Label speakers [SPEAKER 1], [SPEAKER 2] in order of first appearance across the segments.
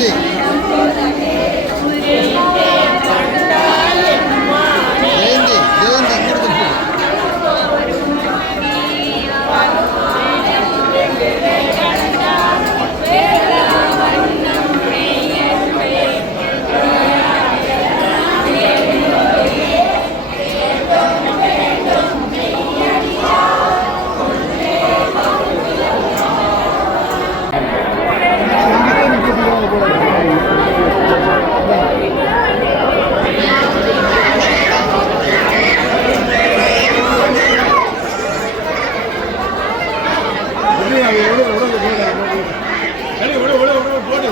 [SPEAKER 1] দিক போடு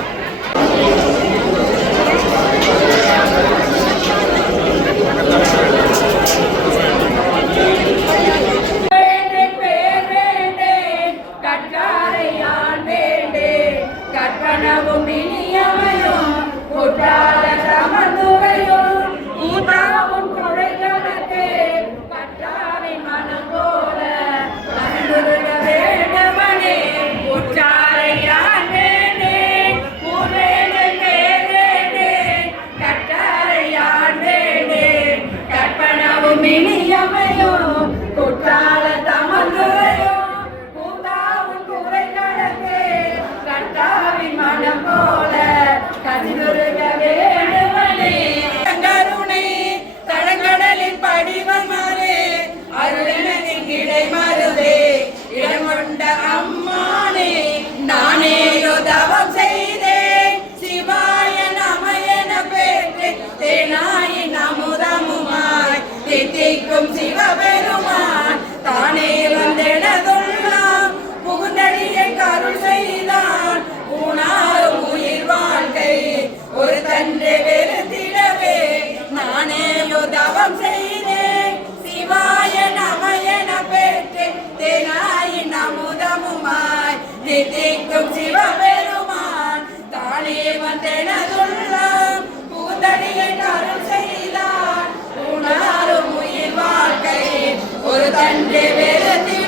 [SPEAKER 1] தித்திக்கும் சிவபெருமான் தானே வந்தெனதுள்ளாம் புகுந்தடியை கருள் செய்தான். ஊனாரும் உயிர் வாழ்க்கை ஒரு தன்று வெறுத்திடவே நானே தவம் செய்தேன். சிவாய நமயன பெற்று தேனாயின் அமுதமுமாய் தித்திக்கும் சிவபெருமான் தானே வந்தெனது ஒரு தன்று